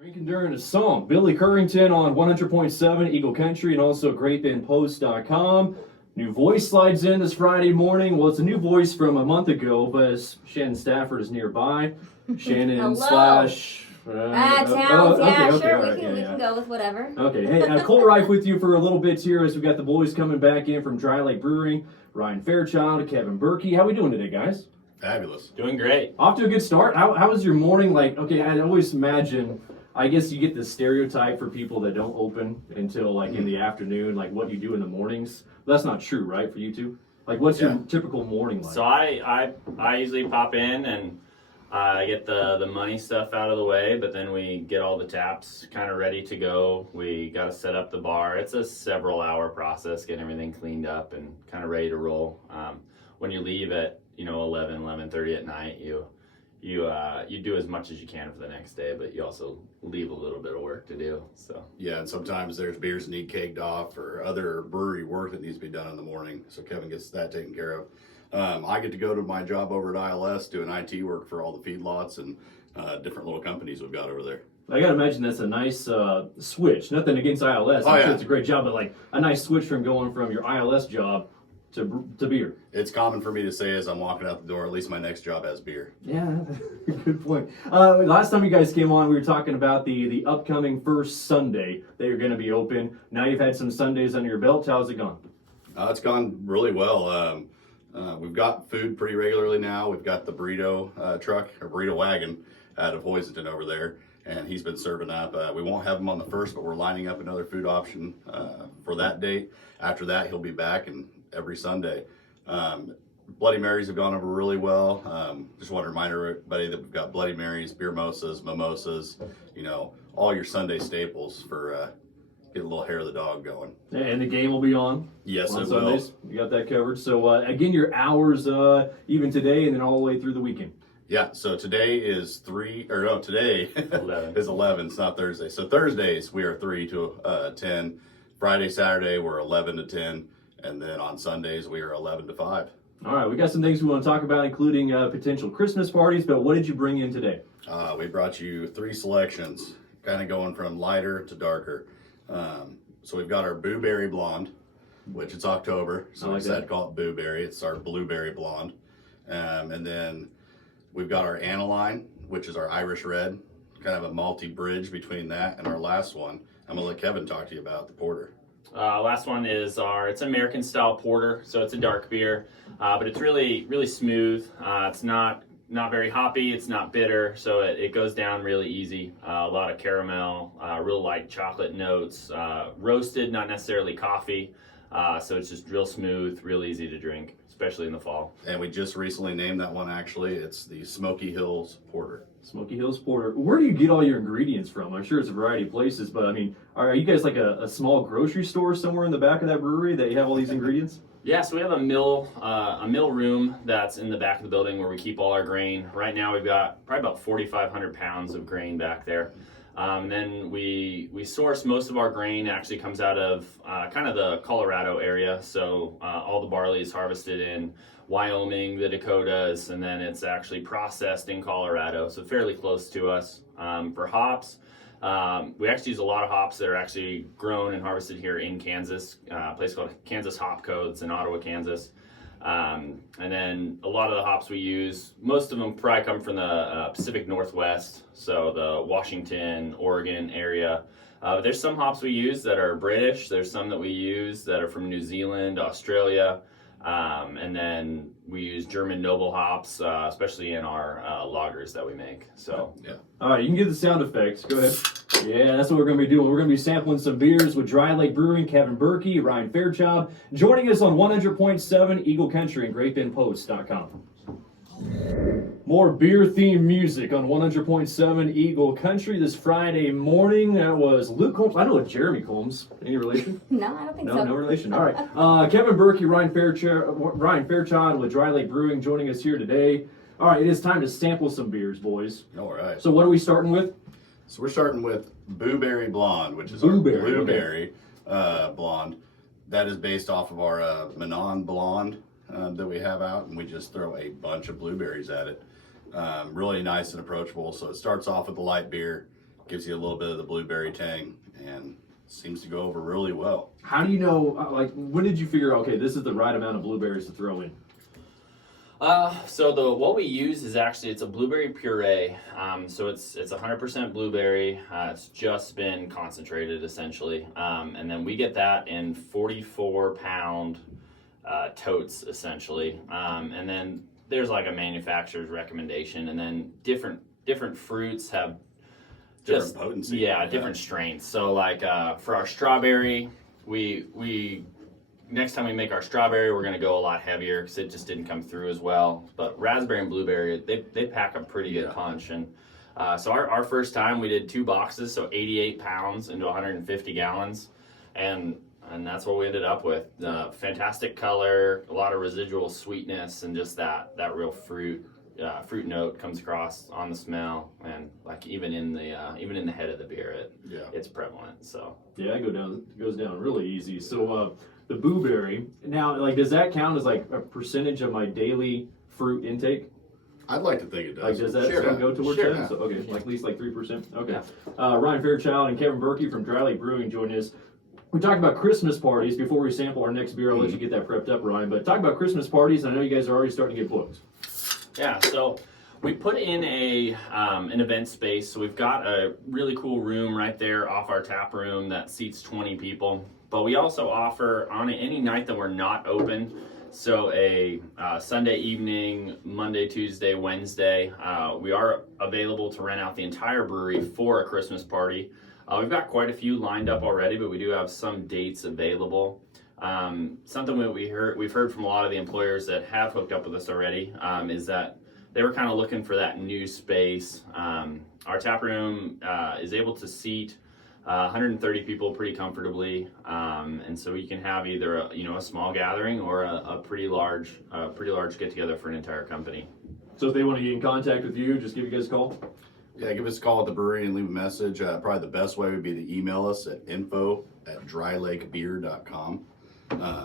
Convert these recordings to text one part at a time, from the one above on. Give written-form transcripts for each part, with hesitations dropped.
Drinking during a song. Billy Currington on 100.7 Eagle Country and also grapeinpost.com. New voice slides in this Friday morning. Well, it's a new voice from a month ago, but Shannon Stafford is nearby. Shannon slash... Towns, sure, we can go with whatever. Okay, hey, Cole Reif with you for a little bit here as we got the boys coming back in from Dry Lake Brewing. Ryan Fairchild, Kevin Berkey. How we doing today, guys? Fabulous. Doing great. Off to a good start. How was your morning? Like, okay, I always imagine... I guess you get the stereotype for people that don't open until like in the afternoon, like what you do in the mornings. But that's not true, right, for you two? Like, what's your typical morning like? So I usually pop in and get the money stuff out of the way, but then we get all the taps kind of ready to go. We got to set up the bar. It's a several hour process, getting everything cleaned up and kind of ready to roll. When you leave at 11:30 at night, you do as much as you can for the next day, but you also leave a little bit of work to do. So yeah, and sometimes there's beers that need caked off or other brewery work that needs to be done in the morning. So Kevin gets that taken care of. I get to go to my job over at ILS doing IT work for all the feedlots and different little companies we've got over there. I gotta imagine that's a nice switch. Nothing against ILS. I'm sure it's a great job, but like a nice switch from going from your ILS job to beer. It's common for me to say as I'm walking out the door, at least my next job has beer. Yeah, good point. Last time you guys came on, we were talking about the upcoming first Sunday that you're going to be open. Now you've had some Sundays under your belt. How's it gone? It's gone really well. We've got food pretty regularly now. We've got the burrito truck or burrito wagon out of Hoisington over there, and he's been serving up. We won't have him on the first, but we're lining up another food option for that date. After that, he'll be back and every Sunday. Bloody Marys have gone over really well. Just want to remind everybody that we've got Bloody Marys, beer mimosas, all your Sunday staples for get a little hair of the dog going. And the game will be on. Yes, on it Sundays. will. You got that covered. So again, your hours even today and then all the way through the weekend. Yeah, so today is today 11. is 11. It's not Thursday. So Thursdays we are 3 to 10. Friday, Saturday we're 11 to 10. And then on Sundays, we are 11 to 5. All right, we got some things we want to talk about, including potential Christmas parties, but what did you bring in today? We brought you 3 selections, kind of going from lighter to darker. So we've got our Blueberry Blonde, which it's October, so we decided to call it Blueberry. It's our Blueberry Blonde. And then we've got our Aniline, which is our Irish Red, kind of a malty bridge between that and our last one. I'm going to let Kevin talk to you about the porter. Last one is it's American style porter, so it's a dark beer, but it's really, really smooth. It's not very hoppy, it's not bitter, so it goes down really easy. A lot of caramel, real light chocolate notes, roasted, not necessarily coffee, so it's just real smooth, real easy to drink, especially in the fall. And we just recently named that one, actually. It's the Smoky Hills Porter. Smoky Hills Porter. Where do you get all your ingredients from? I'm sure it's a variety of places, but I mean, are you guys like a small grocery store somewhere in the back of that brewery that you have all these ingredients? Yeah, so we have a mill room that's in the back of the building where we keep all our grain. Right now we've got probably about 4,500 pounds of grain back there. And then we source most of our grain actually comes out of kind of the Colorado area. So all the barley is harvested in Wyoming, the Dakotas, and then it's actually processed in Colorado, so fairly close to us. For hops, we actually use a lot of hops that are actually grown and harvested here in Kansas, a place called Kansas Hop Co. It's in Ottawa, Kansas. And then a lot of the hops we use, most of them probably come from the Pacific Northwest, so the Washington, Oregon area. There's some hops we use that are British. There's some that we use that are from New Zealand, Australia. And then we use German noble hops, especially in our lagers that we make. So yeah. All right, you can give the sound effects. Go ahead. Yeah, that's what we're going to be doing. We're going to be sampling some beers with Dry Lake Brewing, Kevin Berkey, Ryan Fairchild, joining us on 100.7 Eagle Country and grapeinpost.com. More beer-themed music on 100.7 Eagle Country this Friday morning. That was Luke Combs. I know a Jeremy Combs. Any relation? No, I don't think so. No relation. All right. Kevin Berkey, Ryan Fairchild with Dry Lake Brewing joining us here today. All right, it is time to sample some beers, boys. All right. So what are we starting with? So we're starting with Blueberry Blonde, which is Blueberry, our Blueberry Blonde. That is based off of our Manon Blonde that we have out, and we just throw a bunch of blueberries at it. Really nice and approachable. So it starts off with a light beer, gives you a little bit of the blueberry tang, and seems to go over really well. How do you know, like, when did you figure out, okay, this is the right amount of blueberries to throw in? So what we use is actually, it's a blueberry puree. So it's 100% blueberry. It's just been concentrated essentially. And then we get that in 44-pound totes essentially. And then there's like a manufacturer's recommendation, and then different fruits have Different potency. Yeah, different strengths. So like for our strawberry, we next time we make our strawberry, we're going to go a lot heavier because it just didn't come through as well. But raspberry and blueberry, they pack a pretty good punch. And so our first time we did 2 boxes, so 88 pounds into 150 gallons. And that's what we ended up with. Fantastic color, a lot of residual sweetness, and just that real fruit note comes across on the smell, and like even in the head of the beer, it's prevalent. So yeah, it goes down really easy. So the blueberry, now, like, does that count as like a percentage of my daily fruit intake? I'd like to think it does. Like, does that still go towards that? Yeah. So, okay, like at least like 3%. Okay. Yeah. Ryan Fairchild and Kevin Berkey from Dry Lake Brewing join us. We talked about Christmas parties before we sample our next beer. I'll let you get that prepped up, Ryan. But talk about Christmas parties. I know you guys are already starting to get booked. Yeah, so we put in an event space. So we've got a really cool room right there off our tap room that seats 20 people. But we also offer on any night that we're not open, so a Sunday evening, Monday, Tuesday, Wednesday, we are available to rent out the entire brewery for a Christmas party. We've got quite a few lined up already, but we do have some dates available. Something that we've heard from a lot of the employers that have hooked up with us already is that they were kind of looking for that new space. Our tap room is able to seat 130 people pretty comfortably, and so you can have either a small gathering or a pretty large get together for an entire company. So if they want to get in contact with you, just give you guys a call. Yeah, give us a call at the brewery and leave a message. Probably the best way would be to email us at info@drylakebeer.com.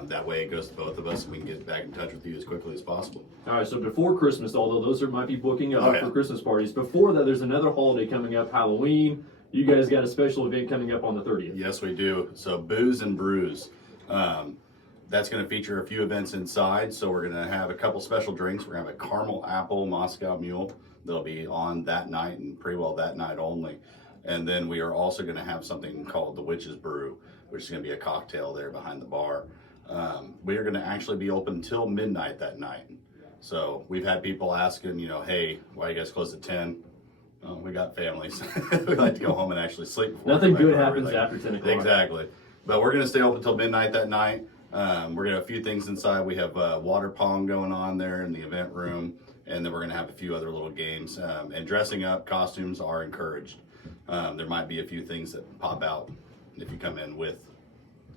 That way it goes to both of us, and we can get back in touch with you as quickly as possible. All right, so before Christmas, although those might be booking up for Christmas parties, before that there's another holiday coming up, Halloween. You guys got a special event coming up on the 30th. Yes, we do. So Booze and Brews. That's going to feature a few events inside. So we're going to have a couple special drinks. We're going to have a caramel apple Moscow Mule that'll be on that night and pretty well that night only. And then we are also going to have something called the Witch's Brew, which is going to be a cocktail there behind the bar. We are going to actually be open until midnight that night. So we've had people asking, hey, why you guys close at 10? We got families. We like to go home and actually sleep before. Nothing good happens after 10 o'clock. Exactly. But we're going to stay open until midnight that night. We're going to have a few things inside. We have water pong going on there in the event room. And then we're going to have a few other little games. And dressing up, costumes are encouraged. There might be a few things that pop out if you come in with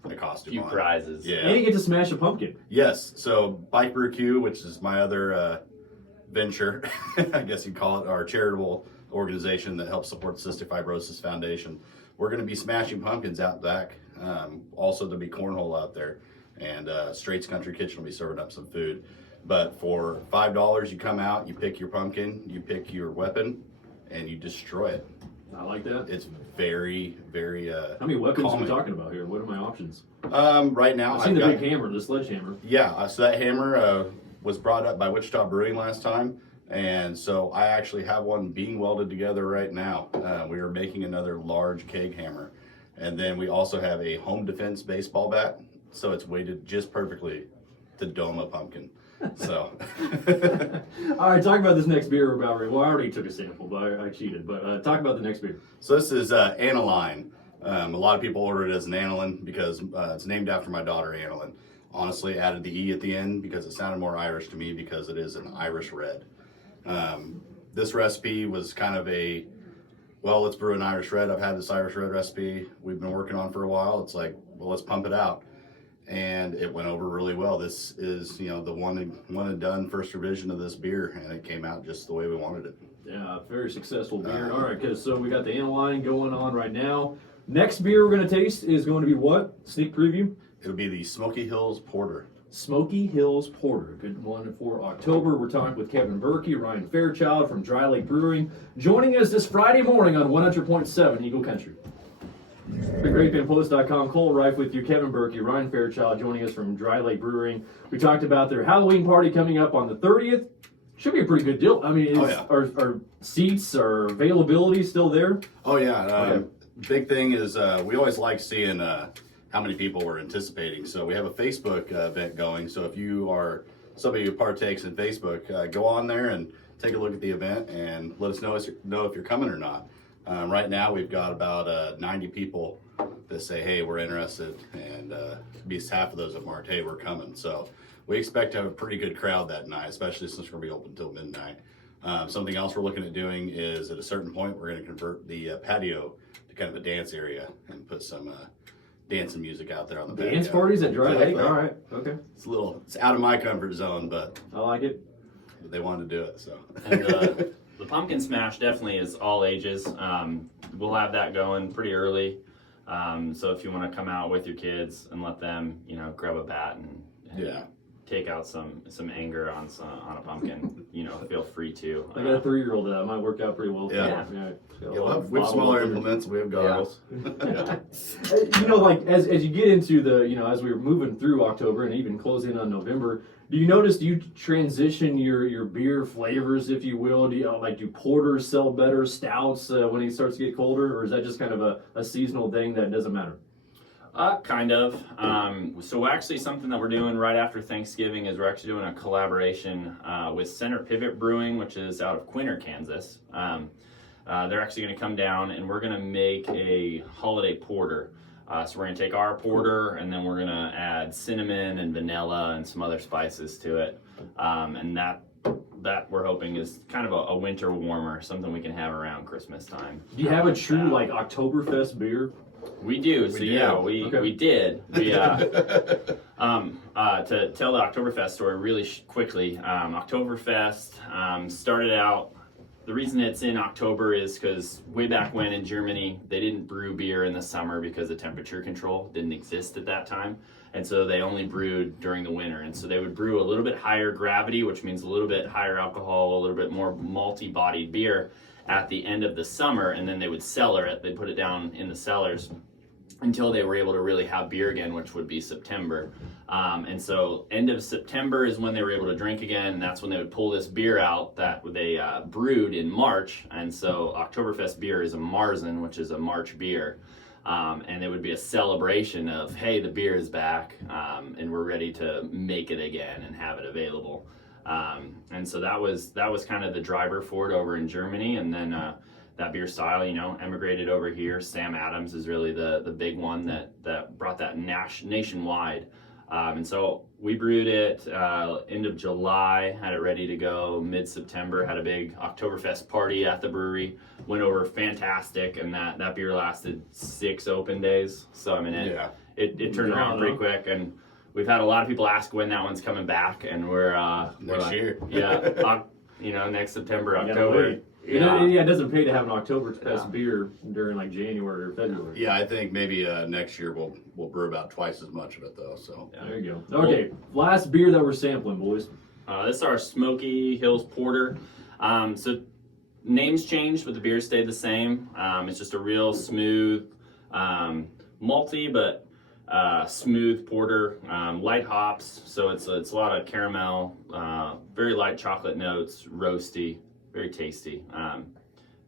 a costume. A few prizes. Yeah. And you get to smash a pumpkin. Yes. So Bike Brew Q, which is my other venture, I guess you'd call it, our charitable organization that helps support the Cystic Fibrosis Foundation. We're going to be smashing pumpkins out back. Also, there'll be cornhole out there. And Straits Country Kitchen will be serving up some food. But for $5, you come out, you pick your pumpkin, you pick your weapon, and you destroy it. I like that. It's very, very How many weapons calming. are we talking about here? What are my options? Right now, I've seen the big hammer, the sledgehammer. Yeah, so that hammer was brought up by Wichita Brewing last time. And so I actually have one being welded together right now. We are making another large keg hammer. And then we also have a home defense baseball bat. So it's weighted just perfectly to dome a pumpkin. So. All right, talk about this next beer we're about. Well, I already took a sample, but I cheated. But talk about the next beer. So this is Aniline. A lot of people order it as an Aniline because it's named after my daughter, Annalyn. Honestly, added the E at the end because it sounded more Irish to me because it is an Irish red. This recipe was kind of let's brew an Irish red. I've had this Irish red recipe we've been working on for a while. It's like, well, let's pump it out. And it went over really well. This is, the one and done first revision of this beer, and it came out just the way we wanted it. Yeah, very successful beer. All right, so we got the Aniline going on right now. Next beer we're going to taste is going to be what? Sneak preview? It'll be the Smoky Hills Porter. Smoky Hills Porter, good one for October. We're talking with Kevin Berkey, Ryan Fairchild from Dry Lake Brewing, joining us this Friday morning on 100.7 Eagle Country. The GreatBendPost.com, Cole Reif with you, Kevin Berkey, Ryan Fairchild joining us from Dry Lake Brewing. We talked about their Halloween party coming up on the 30th. Should be a pretty good deal. I mean, are seats or availability still there? Oh yeah. Big thing is we always like seeing how many people we're anticipating. So we have a Facebook event going. So if you are somebody who partakes in Facebook, go on there and take a look at the event and let us know if you're coming or not. Right now we've got about 90 people that say, hey, we're interested, and at least half of those have marked, hey, we're coming. So we expect to have a pretty good crowd that night, especially since we're going to be open until midnight. Something else we're looking at doing is at a certain point, we're going to convert the patio to kind of a dance area and put some dancing music out there on the patio. Dance parties at Dry Lake? All right, okay. It's out of my comfort zone, but I like it. They wanted to do it, so. And the pumpkin smash definitely is all ages. We'll have that going pretty early. So if you want to come out with your kids and let them, grab a bat and take out some anger on a pumpkin, feel free to. I got a 3-year-old that might work out pretty well. Yeah. We have smaller implements. We have goggles. Like as you get into the, as we were moving through October and even closing on November, do you transition your beer flavors, if you will? Do porters sell better, stouts when it starts to get colder, or is that just kind of a seasonal thing that doesn't matter? Kind of. So actually something that we're doing right after Thanksgiving is we're actually doing a collaboration with Center Pivot Brewing, which is out of Quinter, Kansas. They're actually going to come down and we're going to make a holiday porter. So we're going to take our porter and then we're going to add cinnamon and vanilla and some other spices to it. And that we're hoping is kind of a winter warmer, something we can have around Christmas time. Do you have a true Oktoberfest beer? We do. We did. We to tell the Oktoberfest story really quickly. Oktoberfest started out. The reason it's in October is because way back when in Germany, they didn't brew beer in the summer because the temperature control didn't exist at that time. And so they only brewed during the winter. And so they would brew a little bit higher gravity, which means a little bit higher alcohol, a little bit more malty bodied beer at the end of the summer. And then they would cellar it. They'd put it down in the cellars until they were able to really have beer again, which would be September. And so end of September is when they were able to drink again, and that's when they would pull this beer out that they brewed in March. And so Oktoberfest beer is a Marzen, which is a March beer. And it would be a celebration of, hey, the beer is back, and we're ready to make it again and have it available. And so that was kind of the driver for it over in Germany. And then that beer style, emigrated over here. Sam Adams is really the big one that brought that nationwide. And so we brewed it end of July, had it ready to go mid-September, had a big Oktoberfest party at the brewery, went over fantastic, and that beer lasted 6 open days. So I mean it turned around pretty quick, and we've had a lot of people ask when that one's coming back, and we're next year. Next September, October. It doesn't pay to have an Oktoberfest beer during January or February. Yeah, I think maybe next year we'll brew about twice as much of it though. So there you go. Okay, last beer that we're sampling, boys. This is our Smoky Hills Porter. So names changed, but the beer stayed the same. It's just a real smooth, malty but smooth porter. Light hops, so it's a lot of caramel, very light chocolate notes, roasty. Very tasty.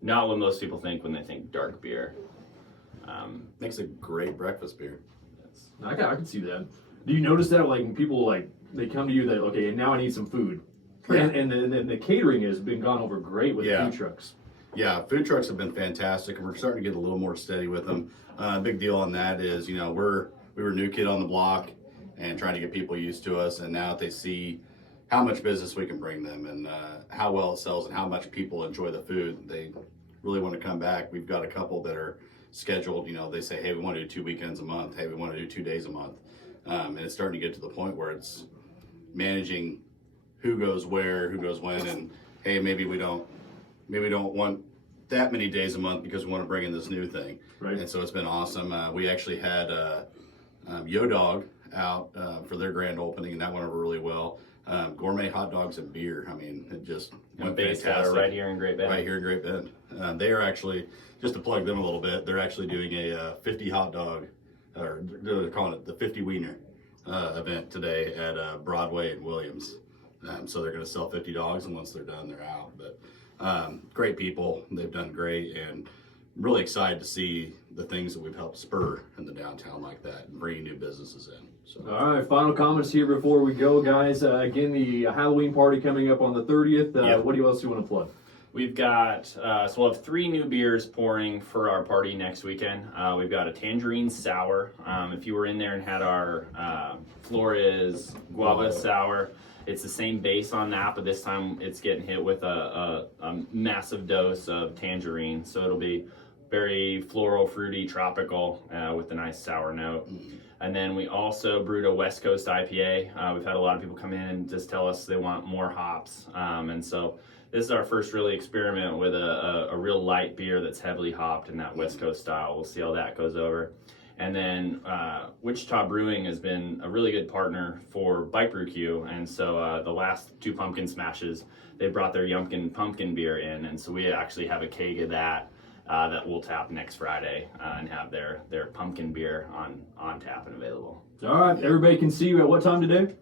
Not what most people think when they think dark beer. Makes a great breakfast beer. I can see that. Do you notice that when people they come to you that okay, now I need some food, and the catering has been gone over great with food trucks. Yeah, food trucks have been fantastic, and we're starting to get a little more steady with them. Big deal on that is we were a new kid on the block and trying to get people used to us, and now that they see how much business we can bring them and how well it sells and how much people enjoy the food, they really want to come back. We've got a couple that are scheduled, they say, hey, we want to do 2 weekends a month. Hey, we want to do 2 days a month. And it's starting to get to the point where it's managing who goes where, who goes when, and hey, maybe we don't want that many days a month because we want to bring in this new thing. Right. And so it's been awesome. We actually had Yo Dog out for their grand opening, and that went over really well. Gourmet hot dogs and beer. I mean, it just went based fantastic. right here in Great Bend. Right here in Great Bend. They are actually, just to plug them a little bit, they're actually doing a 50 hot dog, or they're calling it the 50 Wiener event today at Broadway and Williams. So they're going to sell 50 dogs, and once they're done, they're out. But great people. They've done great, and really excited to see the things that we've helped spur in the downtown like that and bringing new businesses in. So. All right, final comments here before we go, guys. Again, the Halloween party coming up on the 30th. Yep. What else do you want to plug? We've got, so we'll have 3 new beers pouring for our party next weekend. We've got a tangerine sour. If you were in there and had our Flores guava sour, it's the same base on that, but this time it's getting hit with a massive dose of tangerine. So it'll be very floral, fruity, tropical with a nice sour note. And then we also brewed a West Coast IPA. We've had a lot of people come in and just tell us they want more hops. And so this is our first really experiment with a real light beer that's heavily hopped in that West Coast style. We'll see how that goes over. And then Wichita Brewing has been a really good partner for Bike Brew Q. And so the last 2 pumpkin smashes, they brought their Yumpkin pumpkin beer in. And so we actually have a keg of that we'll tap next Friday and have their pumpkin beer on tap and available. All right, everybody can see you at what time today?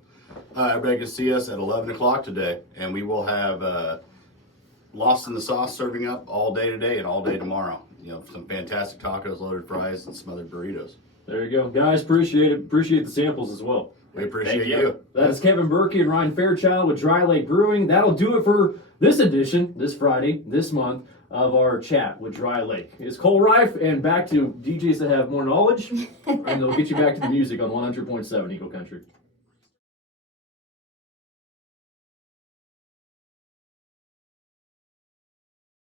Everybody can see us at 11 o'clock today, and we will have Lost in the Sauce serving up all day today and all day tomorrow. You know, some fantastic tacos, loaded fries, and smothered burritos. There you go. Guys, appreciate it. Appreciate the samples as well. We appreciate Thank you. you. That is Kevin Berkey and Ryan Fairchild with Dry Lake Brewing. That'll do it for this edition, this Friday, this month, of our chat with Dry Lake. It's Cole Reif, and back to DJs that have more knowledge, and they'll get you back to the music on 100.7 Eagle Country.